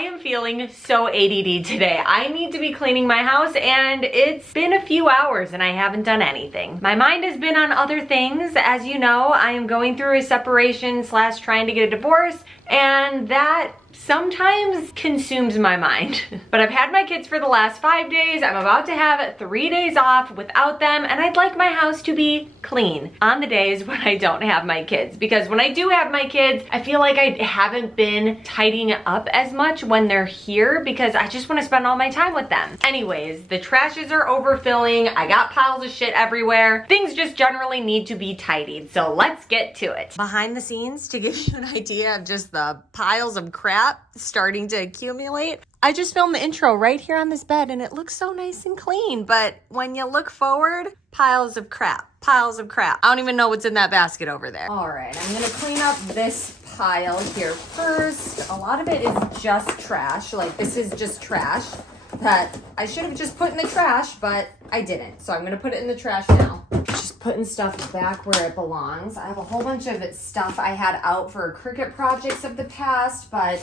am feeling so ADD today. I need to be cleaning my house and it's been a few hours and I haven't done anything. My mind has been on other things. As you know, I am going through a separation / trying to get a divorce, and that sometimes consumes my mind. But I've had my kids for the last 5 days. I'm about to have 3 days off without them, and I'd like my house to be clean on the days when I don't have my kids. Because when I do have my kids, I feel like I haven't been tidying up as much when they're here because I just want to spend all my time with them. Anyways, the trashes are overfilling. I got piles of shit everywhere. Things just generally need to be tidied. So let's get to it. Behind the scenes, to give you an idea of just the piles of crap starting to accumulate, I just filmed the intro right here on this bed and it looks so nice and clean, but when you look forward, piles of crap, piles of crap. I don't even know what's in that basket over there. All right, I'm gonna clean up this pile here first. A lot of it is just trash. Like, this is just trash that I should have just put in the trash, but I didn't. So I'm gonna put it in the trash now. Just putting stuff back where it belongs. I have a whole bunch of stuff I had out for Cricut projects of the past, but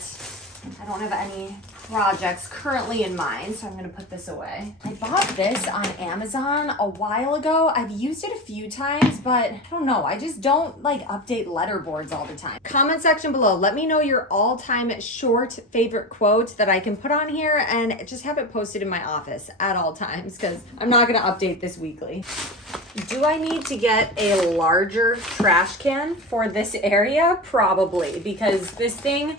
I don't have any projects currently in mind, so I'm gonna put this away. I bought this on Amazon a while ago. I've used it a few times, but I don't know, I just don't like update letterboards all the time. Comment section below, let me know your all-time short favorite quote that I can put on here and just have it posted in my office at all times, because I'm not gonna update this weekly. Do I need to get a larger trash can for this area? Probably, because this thing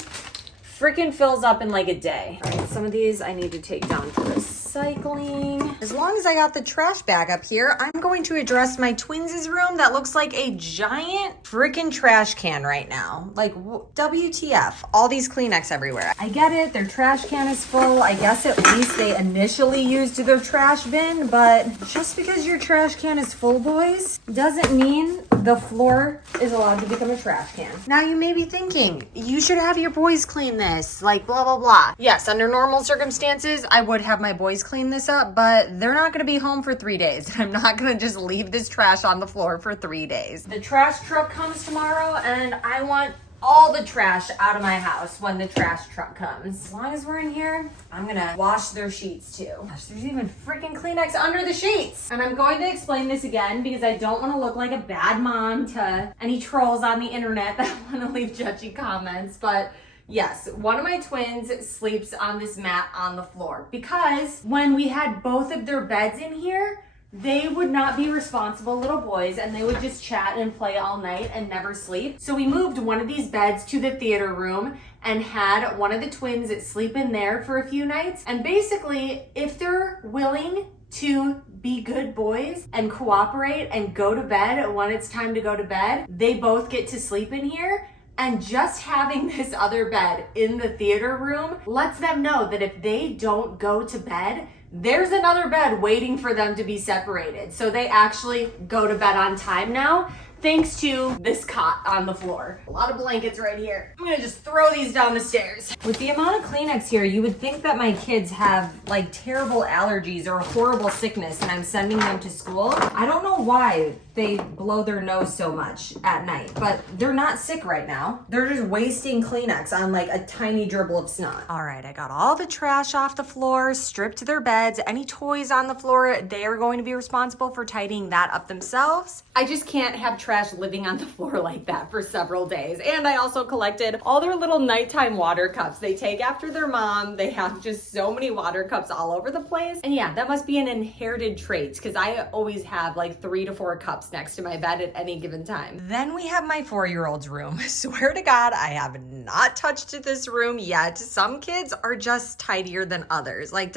freaking fills up in like a day. All right, some of these I need to take down to recycling. As long as I got the trash bag up here, I'm going to address my twins' room that looks like a giant freaking trash can right now. Like, WTF, all these Kleenex everywhere. I get it, their trash can is full. I guess at least they initially used their trash bin, but just because your trash can is full, boys, doesn't mean the floor is allowed to become a trash can. Now you may be thinking, you should have your boys clean this, like blah, blah, blah. Yes, under normal circumstances, I would have my boys clean this up, but they're not gonna be home for 3 days. I'm not gonna just leave this trash on the floor for 3 days. The trash truck comes tomorrow and I want all the trash out of my house when the trash truck comes. As long as we're in here, I'm gonna wash their sheets too. Gosh, there's even freaking Kleenex under the sheets. And I'm going to explain this again because I don't want to look like a bad mom to any trolls on the internet that want to leave judgy comments, but yes, one of my twins sleeps on this mat on the floor because when we had both of their beds in here, they would not be responsible little boys and they would just chat and play all night and never sleep. So we moved one of these beds to the theater room and had one of the twins sleep in there for a few nights. And basically, if they're willing to be good boys and cooperate and go to bed when it's time to go to bed, they both get to sleep in here. And just having this other bed in the theater room lets them know that if they don't go to bed, there's another bed waiting for them to be separated. So they actually go to bed on time now, thanks to this cot on the floor. A lot of blankets right here. I'm gonna just throw these down the stairs. With the amount of Kleenex here, you would think that my kids have like terrible allergies or horrible sickness and I'm sending them to school. I don't know why they blow their nose so much at night, but they're not sick right now. They're just wasting Kleenex on like a tiny dribble of snot. All right, I got all the trash off the floor, stripped their beds, any toys on the floor, they are going to be responsible for tidying that up themselves. I just can't have trash living on the floor like that for several days. And I also collected all their little nighttime water cups they take after their mom. They have just so many water cups all over the place. And yeah, that must be an inherited trait because I always have like 3 to 4 cups next to my bed at any given time. Then we have my 4-year-old's room. Swear to God, I have not touched this room yet. Some kids are just tidier than others. Like,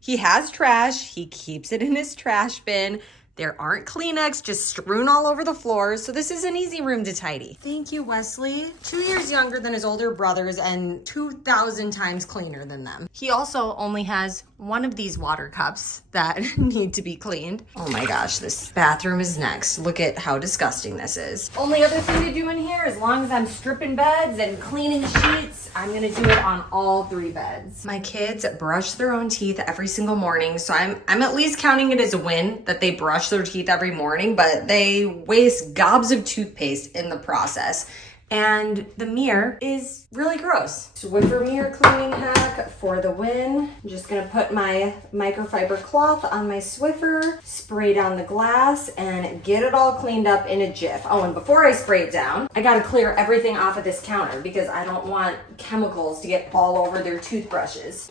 he has trash, he keeps it in his trash bin. There aren't Kleenex just strewn all over the floor, so this is an easy room to tidy. Thank you, Wesley. 2 years younger than his older brothers and 2,000 times cleaner than them. He also only has one of these water cups that need to be cleaned. Oh my gosh, this bathroom is next. Look at how disgusting this is. Only other thing to do in here, as long as I'm stripping beds and cleaning sheets, I'm gonna do it on all 3 beds. My kids brush their own teeth every single morning, so I'm at least counting it as a win that they brush their teeth every morning, but they waste gobs of toothpaste in the process. And the mirror is really gross. Swiffer mirror cleaning hack for the win. I'm just gonna put my microfiber cloth on my Swiffer, spray down the glass, and get it all cleaned up in a jiff. Oh, and before I spray it down, I gotta clear everything off of this counter because I don't want chemicals to get all over their toothbrushes.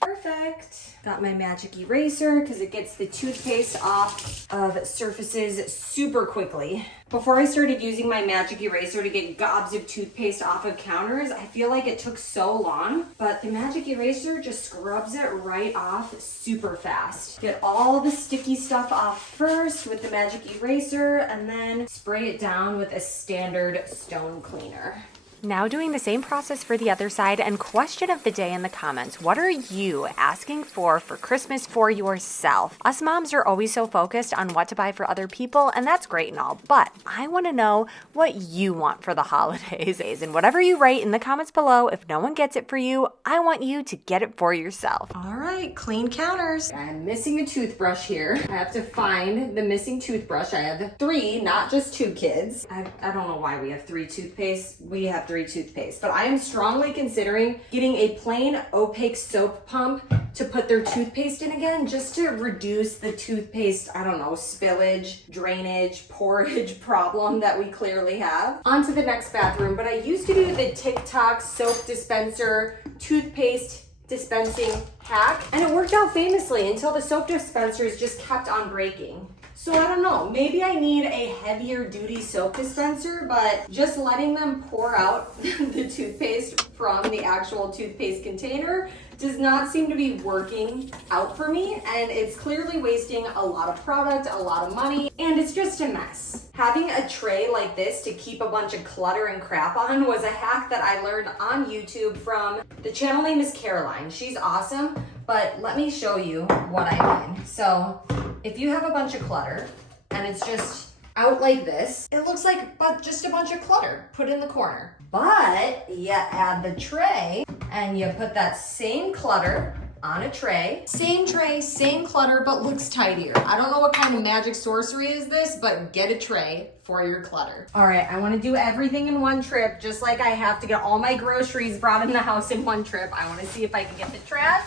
Perfect. Got my magic eraser because it gets the toothpaste off of surfaces super quickly. Before I started using my magic eraser to get gobs of toothpaste off of counters, I feel like it took so long, but the magic eraser just scrubs it right off super fast. Get all the sticky stuff off first with the magic eraser and then spray it down with a standard stone cleaner. Now doing the same process for the other side, and question of the day in the comments. What are you asking for Christmas for yourself? Us moms are always so focused on what to buy for other people, and that's great and all, but I want to know what you want for the holidays. And whatever you write in the comments below, if no one gets it for you, I want you to get it for yourself. All right, clean counters. I'm missing a toothbrush here. I have to find the missing toothbrush. I have 3, not just 2 kids. I don't know why we have 3 toothpaste. We have 3 toothpaste, but I am strongly considering getting a plain opaque soap pump to put their toothpaste in again, just to reduce the toothpaste, I don't know, spillage, drainage, porridge problem that we clearly have. On to the next bathroom, but I used to do the TikTok soap dispenser toothpaste dispensing hack, and it worked out famously until the soap dispensers just kept on breaking. So I don't know, maybe I need a heavier duty soap dispenser, but just letting them pour out the toothpaste from the actual toothpaste container does not seem to be working out for me, and it's clearly wasting a lot of product, a lot of money, and it's just a mess. Having a tray like this to keep a bunch of clutter and crap on was a hack that I learned on YouTube from, the channel name is Caroline. She's awesome, but let me show you what I mean. So if you have a bunch of clutter and it's just out like this, it looks like just a bunch of clutter put in the corner. But you add the tray and you put that same clutter on a tray, same clutter, but looks tidier. I don't know what kind of magic sorcery is this, but get a tray for your clutter. All right, I wanna do everything in one trip, just like I have to get all my groceries brought in the house in one trip. I wanna see if I can get the trash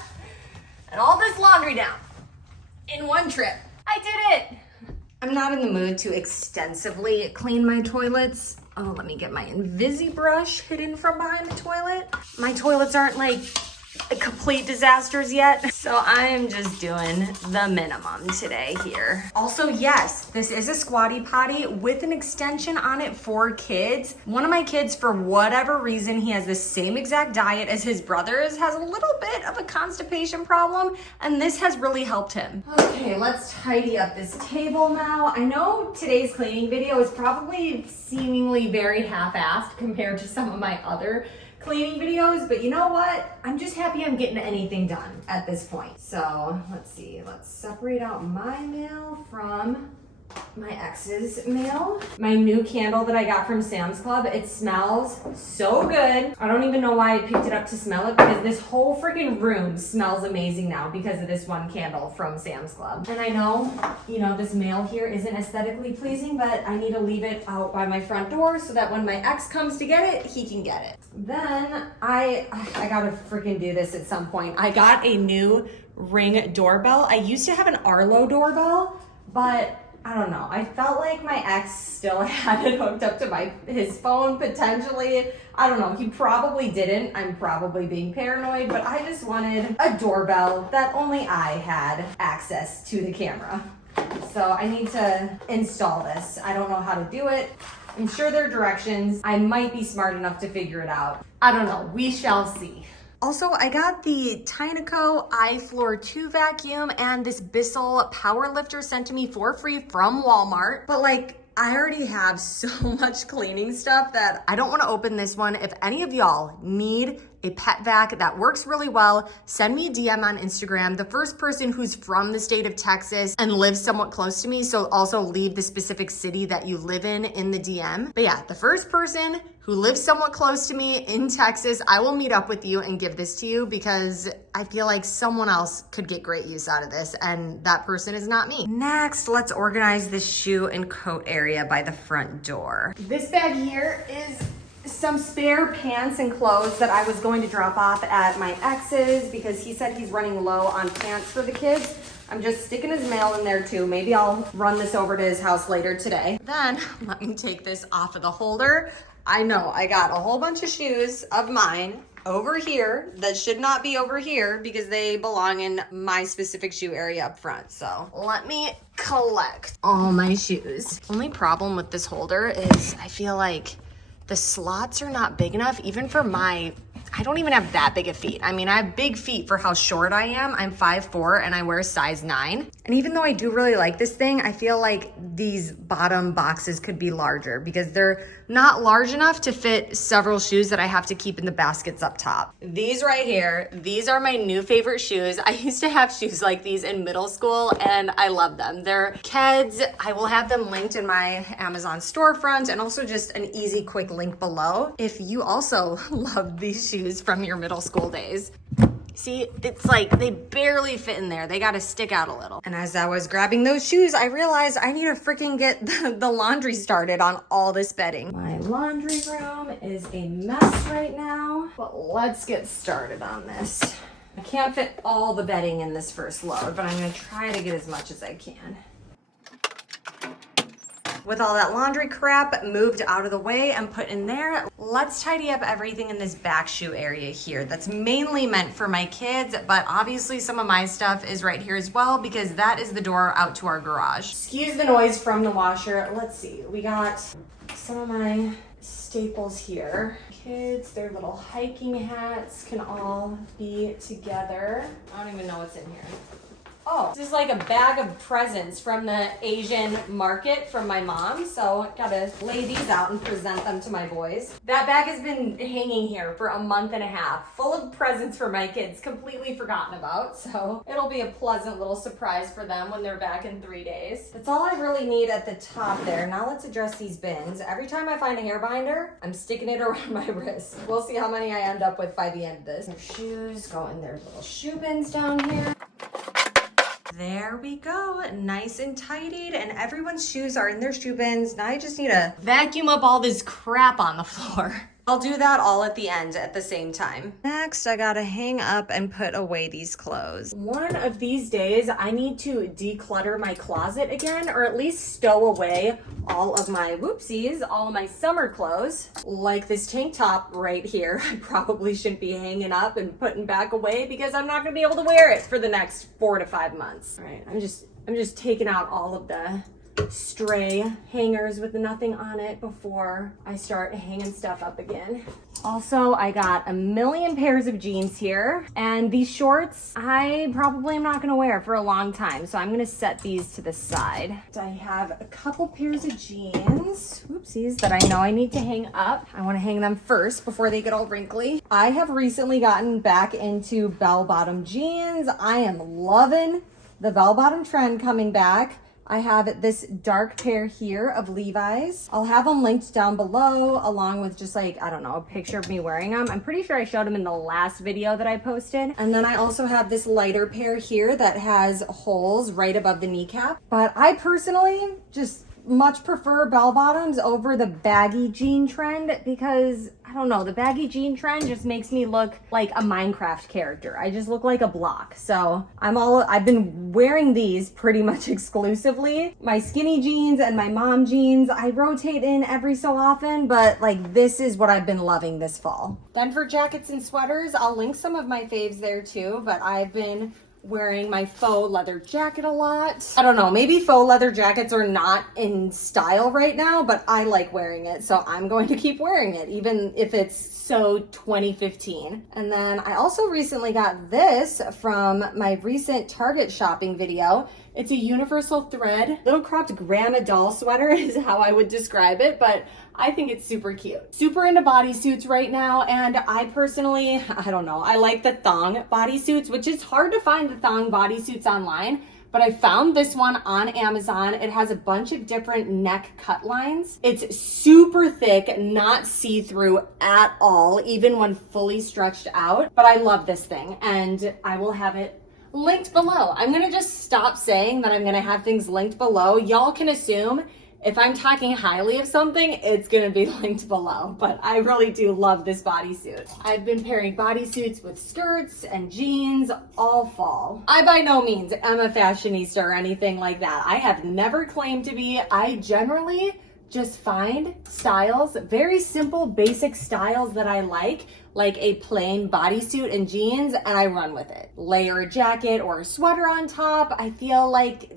and all this laundry down in one trip. I did it. I'm not in the mood to extensively clean my toilets. Oh, let me get my Invisi brush hidden from behind the toilet. My toilets aren't like complete disasters yet, so I am just doing the minimum today here. Also, yes, this is a squatty potty with an extension on it for kids. One of my kids, for whatever reason, he has the same exact diet as his brothers, has a little bit of a constipation problem, and this has really helped him. Okay, let's tidy up this table now. I know today's cleaning video is probably seemingly very half-assed compared to some of my other cleaning videos, but you know what? I'm just happy I'm getting anything done at this point. So let's see, let's separate out my mail from my ex's mail. My new candle that I got from Sam's Club, it smells so good. I don't even know why I picked it up to smell it, because this whole freaking room smells amazing now because of this one candle from Sam's Club. And I know, you know, this mail here isn't aesthetically pleasing, but I need to leave it out by my front door so that when my ex comes to get it, he can get it. Then I gotta freaking do this at some point. I got a new Ring doorbell. I used to have an Arlo doorbell, but I don't know. I felt like my ex still had it hooked up to his phone potentially. I don't know. He probably didn't. I'm probably being paranoid, but I just wanted a doorbell that only I had access to the camera. So I need to install this. I don't know how to do it. I'm sure there are directions. I might be smart enough to figure it out. I don't know. We shall see. Also, I got the Tyneco iFloor 2 vacuum and this Bissell power lifter sent to me for free from Walmart. But like, I already have so much cleaning stuff that I don't want to open this one. If any of y'all need a pet vac that works really well, send me a DM on Instagram. The first person who's from the state of Texas and lives somewhat close to me, so also leave the specific city that you live in the DM. But yeah, the first person who lives somewhat close to me in Texas, I will meet up with you and give this to you because I feel like someone else could get great use out of this, and that person is not me. Next, let's organize the shoe and coat area by the front door. This bag here is some spare pants and clothes that I was going to drop off at my ex's because he said he's running low on pants for the kids. I'm just sticking his mail in there too. Maybe I'll run this over to his house later today. Then let me take this off of the holder. I know I got a whole bunch of shoes of mine over here that should not be over here because they belong in my specific shoe area up front. So let me collect all my shoes. Only problem with this holder is I feel like the slots are not big enough even for I don't even have that big of feet. I mean, I have big feet for how short I am. I'm 5'4" and I wear size 9. And even though I do really like this thing, I feel like these bottom boxes could be larger because they're not large enough to fit several shoes that I have to keep in the baskets up top. These right here, these are my new favorite shoes. I used to have shoes like these in middle school and I love them. They're Keds. I will have them linked in my Amazon storefront and also just an easy, quick link below if you also love these shoes from your middle school days. See, it's like they barely fit in there. They got to stick out a little. And as I was grabbing those shoes, I realized I need to freaking get the laundry started on all this bedding. My laundry room is a mess right now, but let's get started on this. I can't fit all the bedding in this first load, but I'm gonna try to get as much as I can. With all that laundry crap moved out of the way and put in there, let's tidy up everything in this back shoe area here. That's mainly meant for my kids, but obviously some of my stuff is right here as well because that is the door out to our garage. Excuse the noise from the washer. Let's see, we got some of my staples here. Kids, their little hiking hats can all be together. I don't even know what's in here. Oh, this is like a bag of presents from the Asian market from my mom. So gotta lay these out and present them to my boys. That bag has been hanging here for a month and a half, full of presents for my kids, completely forgotten about. So it'll be a pleasant little surprise for them when they're back in 3 days. That's all I really need at the top there. Now let's address these bins. Every time I find a hair binder, I'm sticking it around my wrist. We'll see how many I end up with by the end of this. Their shoes go in their little shoe bins down here. There we go, nice and tidied, and everyone's shoes are in their shoe bins. Now I just need to vacuum up all this crap on the floor. I'll do that all at the end at the same time. Next, I gotta hang up and put away these clothes. One of these days, I need to declutter my closet again, or at least stow away all of my whoopsies, all of my summer clothes, like this tank top right here. I probably shouldn't be hanging up and putting back away because I'm not gonna be able to wear it for the next 4 to 5 months. All right, I'm just taking out all of the stray hangers with nothing on it before I start hanging stuff up again. Also, I got a million pairs of jeans here, and these shorts I probably am not going to wear for a long time, so I'm going to set these to the side. I have a couple pairs of jeans, whoopsies, that I know I need to hang up. I want to hang them first before they get all wrinkly. I have recently gotten back into bell-bottom jeans. I am loving the bell-bottom trend coming back. I have this dark pair here of Levi's. I'll have them linked down below along with just like, I don't know, a picture of me wearing them. I'm pretty sure I showed them in the last video that I posted. And then I also have this lighter pair here that has holes right above the kneecap. But I personally just much prefer bell bottoms over the baggy jean trend because I don't know, the baggy jean trend just makes me look like a Minecraft character. I just look like a block. So I've been wearing these pretty much exclusively. My skinny jeans and my mom jeans, I rotate in every so often, but like this is what I've been loving this fall. Then for jackets and sweaters, I'll link some of my faves there too, but I've been wearing my faux leather jacket a lot. I don't know, maybe faux leather jackets are not in style right now, but I like wearing it, so I'm going to keep wearing it, even if it's so 2015. And then I also recently got this from my recent Target shopping video. It's a universal thread, little cropped grandma doll sweater is how I would describe it, but I think it's super cute. Super into bodysuits right now, and I personally, I don't know, I like the thong bodysuits, which is hard to find the thong bodysuits online, but I found this one on Amazon. It has a bunch of different neck cut lines. It's super thick, not see-through at all, even when fully stretched out, but I love this thing, and I will have it linked below. I'm gonna just stop saying that I'm gonna have things linked below. Y'all can assume if I'm talking highly of something, it's gonna be linked below, but I really do love this bodysuit. I've been pairing bodysuits with skirts and jeans all fall. I by no means am a fashionista or anything like that. I have never claimed to be. I generally just find styles, very simple, basic styles that I like a plain bodysuit and jeans, and I run with it. Layer a jacket or a sweater on top. I feel like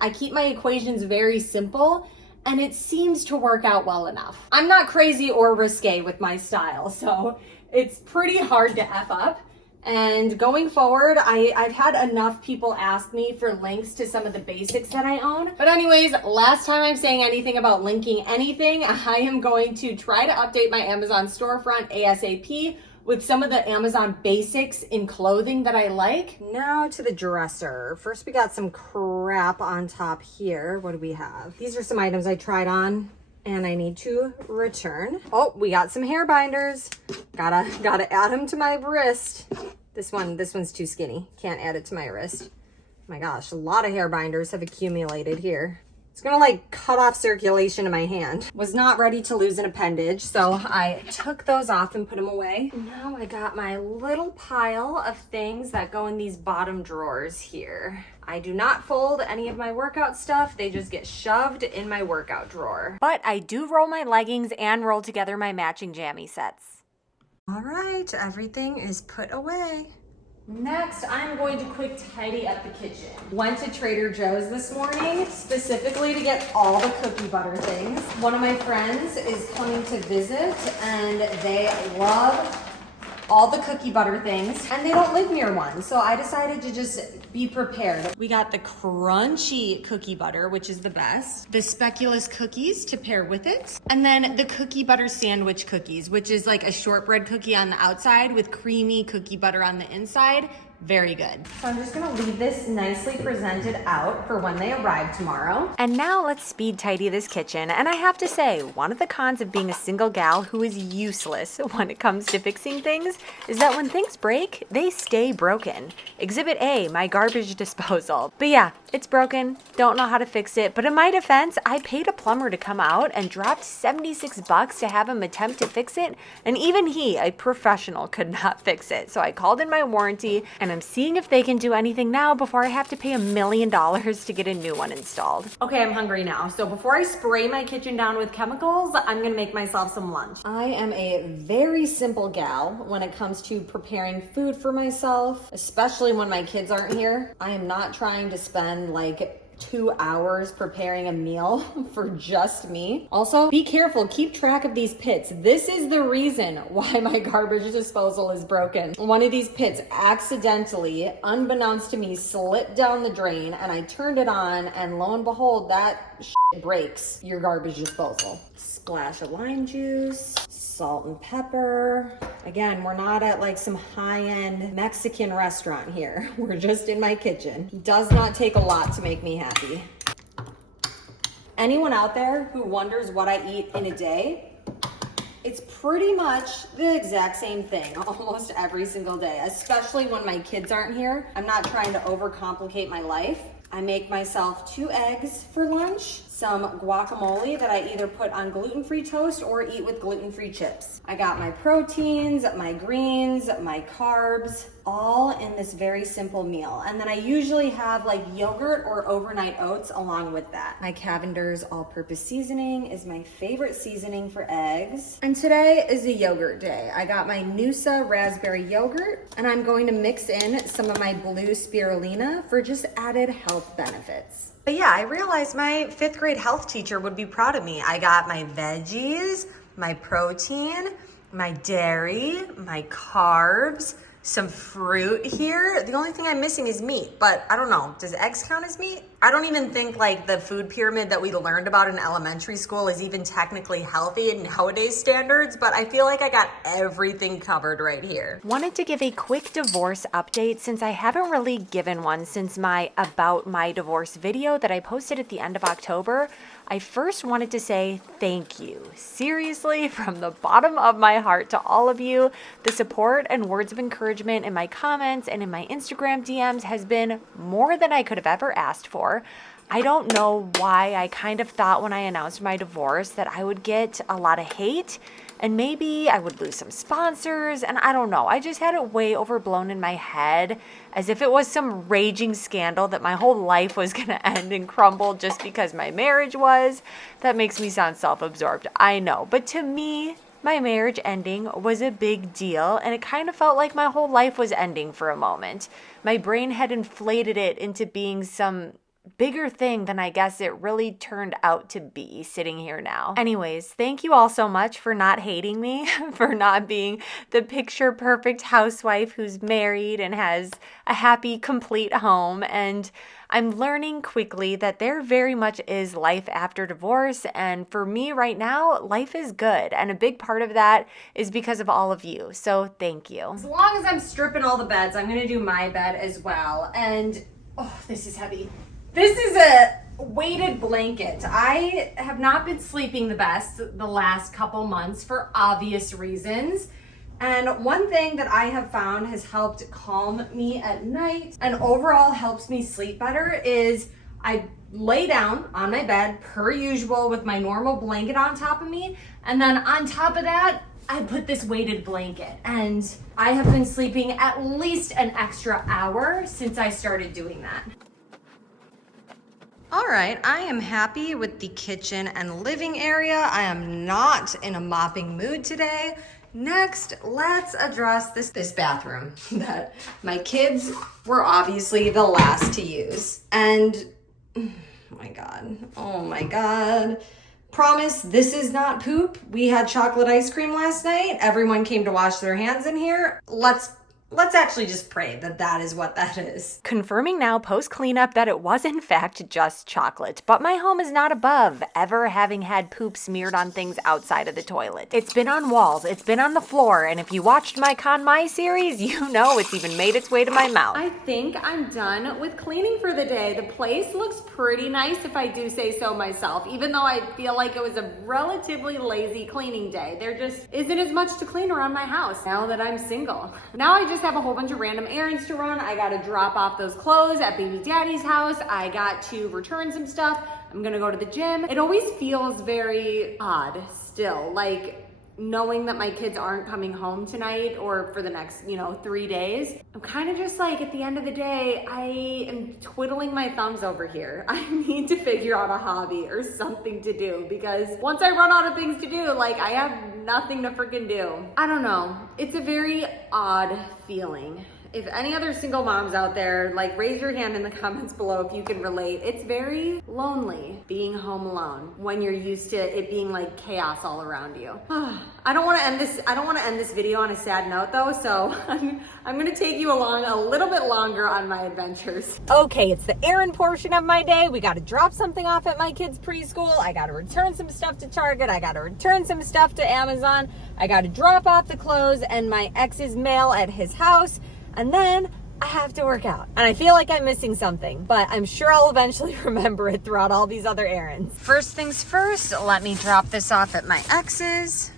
I keep my equations very simple, and it seems to work out well enough. I'm not crazy or risque with my style, so it's pretty hard to F up. And going forward, I've had enough people ask me for links to some of the basics that I own. But anyways, last time I'm saying anything about linking anything, I am going to try to update my Amazon storefront ASAP with some of the Amazon basics in clothing that I like. Now to the dresser. First, we got some crap on top here. What do we have? These are some items I tried on and I need to return. Oh, we got some hair binders. Gotta add them to my wrist. This one's too skinny. Can't add it to my wrist. My gosh, a lot of hair binders have accumulated here. It's gonna like cut off circulation in my hand. Was not ready to lose an appendage, so I took those off and put them away. Now I got my little pile of things that go in these bottom drawers here. I do not fold any of my workout stuff. They just get shoved in my workout drawer. But I do roll my leggings and roll together my matching jammy sets. All right, everything is put away. Next, I'm going to quick tidy up the kitchen. Went to Trader Joe's this morning, specifically to get all the cookie butter things. One of my friends is coming to visit, and they love all the cookie butter things, and they don't live near one, so I decided to just be prepared. We got the crunchy cookie butter, which is the best, the speculoos cookies to pair with it, and then the cookie butter sandwich cookies, which is like a shortbread cookie on the outside with creamy cookie butter on the inside. Very good. So I'm just gonna leave this nicely presented out for when they arrive tomorrow. And now let's speed tidy this kitchen. And I have to say, one of the cons of being a single gal who is useless when it comes to fixing things is that when things break, they stay broken. Exhibit A, my garbage disposal. But yeah, it's broken, don't know how to fix it. But in my defense, I paid a plumber to come out and dropped $76 to have him attempt to fix it. And even he, a professional, could not fix it. So I called in my warranty and I'm seeing if they can do anything now before I have to pay $1 million to get a new one installed. Okay, I'm hungry now. So before I spray my kitchen down with chemicals, I'm gonna make myself some lunch. I am a very simple gal when it comes to preparing food for myself, especially when my kids aren't here. I am not trying to spend like 2 hours preparing a meal for just me. Also, be careful, keep track of these pits. This is the reason why my garbage disposal is broken. One of these pits accidentally, unbeknownst to me, slipped down the drain and I turned it on and lo and behold, that shit breaks your garbage disposal. Splash of lime juice, salt and pepper. Again, we're not at like some high-end Mexican restaurant here. We're just in my kitchen. Does not take a lot to make me happy. Anyone out there who wonders what I eat in a day, it's pretty much the exact same thing almost every single day, especially when my kids aren't here. I'm not trying to overcomplicate my life. I make myself 2 eggs for lunch, some guacamole that I either put on gluten-free toast or eat with gluten-free chips. I got my proteins, my greens, my carbs, all in this very simple meal. And then I usually have like yogurt or overnight oats along with that. My Cavender's all-purpose seasoning is my favorite seasoning for eggs. And today is a yogurt day. I got my Noosa raspberry yogurt, and I'm going to mix in some of my blue spirulina for just added health benefits. But yeah, I realized my 5th grade health teacher would be proud of me. I got my veggies, my protein, my dairy, my carbs, some fruit here. The only thing I'm missing is meat, but I don't know. Does eggs count as meat? I don't even think like the food pyramid that we learned about in elementary school is even technically healthy in nowadays standards, but I feel like I got everything covered right here. Wanted to give a quick divorce update since I haven't really given one since my About My Divorce video that I posted at the end of October. I first wanted to say thank you, seriously, from the bottom of my heart to all of you. The support and words of encouragement in my comments and in my Instagram DMs has been more than I could have ever asked for. I don't know why I kind of thought when I announced my divorce that I would get a lot of hate and maybe I would lose some sponsors, and I don't know. I just had it way overblown in my head as if it was some raging scandal that my whole life was gonna end and crumble just because my marriage was. That makes me sound self-absorbed, I know. But to me, my marriage ending was a big deal, and it kind of felt like my whole life was ending for a moment. My brain had inflated it into being some bigger thing than I guess it really turned out to be sitting here now. Anyways, thank you all so much for not hating me, for not being the picture perfect housewife who's married and has a happy, complete home. And I'm learning quickly that there very much is life after divorce. And for me right now, life is good. And a big part of that is because of all of you. So thank you. As long as I'm stripping all the beds, I'm going to do my bed as well. And oh, this is heavy. This is a weighted blanket. I have not been sleeping the best the last couple months for obvious reasons. And one thing that I have found has helped calm me at night and overall helps me sleep better is I lay down on my bed per usual with my normal blanket on top of me. And then on top of that, I put this weighted blanket. And I have been sleeping at least an extra hour since I started doing that. All right, I am happy with the kitchen and living area. I am not in a mopping mood today. Next, let's address this bathroom that my kids were obviously the last to use. And oh my God. Promise, this is not poop. We had chocolate ice cream last night. Everyone came to wash their hands in here. Let's actually just pray that that is what that is. Confirming now post cleanup that it was in fact just chocolate, but my home is not above ever having had poop smeared on things outside of the toilet. It's been on walls, it's been on the floor, and if you watched my Mai series, you know it's even made its way to my mouth. I think I'm done with cleaning for the day. The place looks pretty nice if I do say so myself, even though I feel like it was a relatively lazy cleaning day. There just isn't as much to clean around my house now that I'm single. Now I just have a whole bunch of random errands to run. I gotta drop off those clothes at baby daddy's house. I got to return some stuff. I'm gonna go to the gym. It always feels very odd still, like knowing that my kids aren't coming home tonight or for the next, 3 days. I'm kind of just like, at the end of the day, I am twiddling my thumbs over here. I need to figure out a hobby or something to do because once I run out of things to do, like I have nothing to freaking do. I don't know. It's a very odd feeling. If any other single moms out there, like raise your hand in the comments below if you can relate. It's very lonely being home alone when you're used to it being like chaos all around you. I don't want to end this video on a sad note though, so I'm gonna take you along a little bit longer on my adventures. Okay, it's the errand portion of my day. We gotta drop something off at my kids' preschool. I gotta return some stuff to Target. I gotta return some stuff to Amazon. I gotta drop off the clothes and my ex's mail at his house. And then I have to work out. And I feel like I'm missing something, but I'm sure I'll eventually remember it throughout all these other errands. First things first, let me drop this off at my ex's.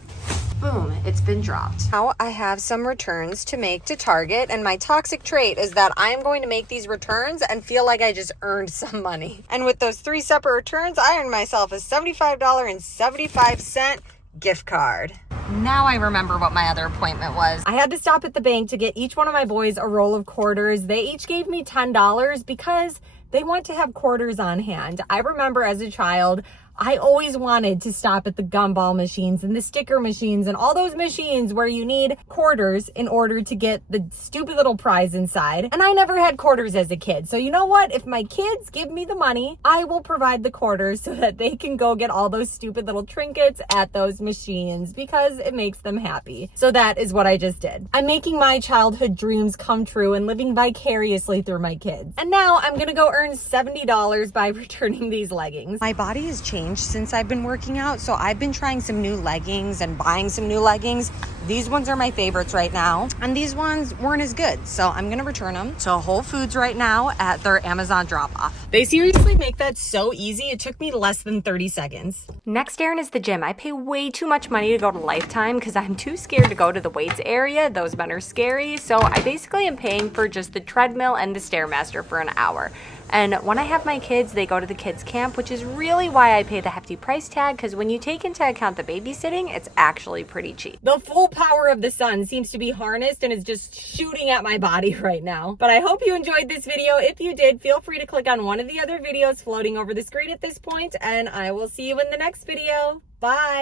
Boom, it's been dropped. Now I have some returns to make to Target, and my toxic trait is that I'm going to make these returns and feel like I just earned some money. And with those 3 separate returns, I earned myself a $75.75 gift card. Now I remember what my other appointment was. I had to stop at the bank to get each one of my boys a roll of quarters. They each gave me $10 because they want to have quarters on hand. I remember as a child, I always wanted to stop at the gumball machines and the sticker machines and all those machines where you need quarters in order to get the stupid little prize inside. And I never had quarters as a kid. So you know what? If my kids give me the money, I will provide the quarters so that they can go get all those stupid little trinkets at those machines because it makes them happy. So that is what I just did. I'm making my childhood dreams come true and living vicariously through my kids. And now I'm gonna go earn $70 by returning these leggings. My body has changed since I've been working out, so I've been trying some new leggings and buying some new leggings. These ones are my favorites right now, and these ones weren't as good, so I'm gonna return them to Whole Foods right now at their Amazon drop-off. They seriously make that so easy. It took me less than 30 seconds. Next errand is the gym. I pay way too much money to go to Lifetime because I'm too scared to go to the weights area. Those men are scary, so I basically am paying for just the treadmill and the Stairmaster for an hour. And when I have my kids, they go to the kids camp, which is really why I pay the hefty price tag, because when you take into account the babysitting, it's actually pretty cheap. The full power of the sun seems to be harnessed and is just shooting at my body right now. But I hope you enjoyed this video. If you did, feel free to click on one of the other videos floating over the screen at this point, and I will see you in the next video. Bye.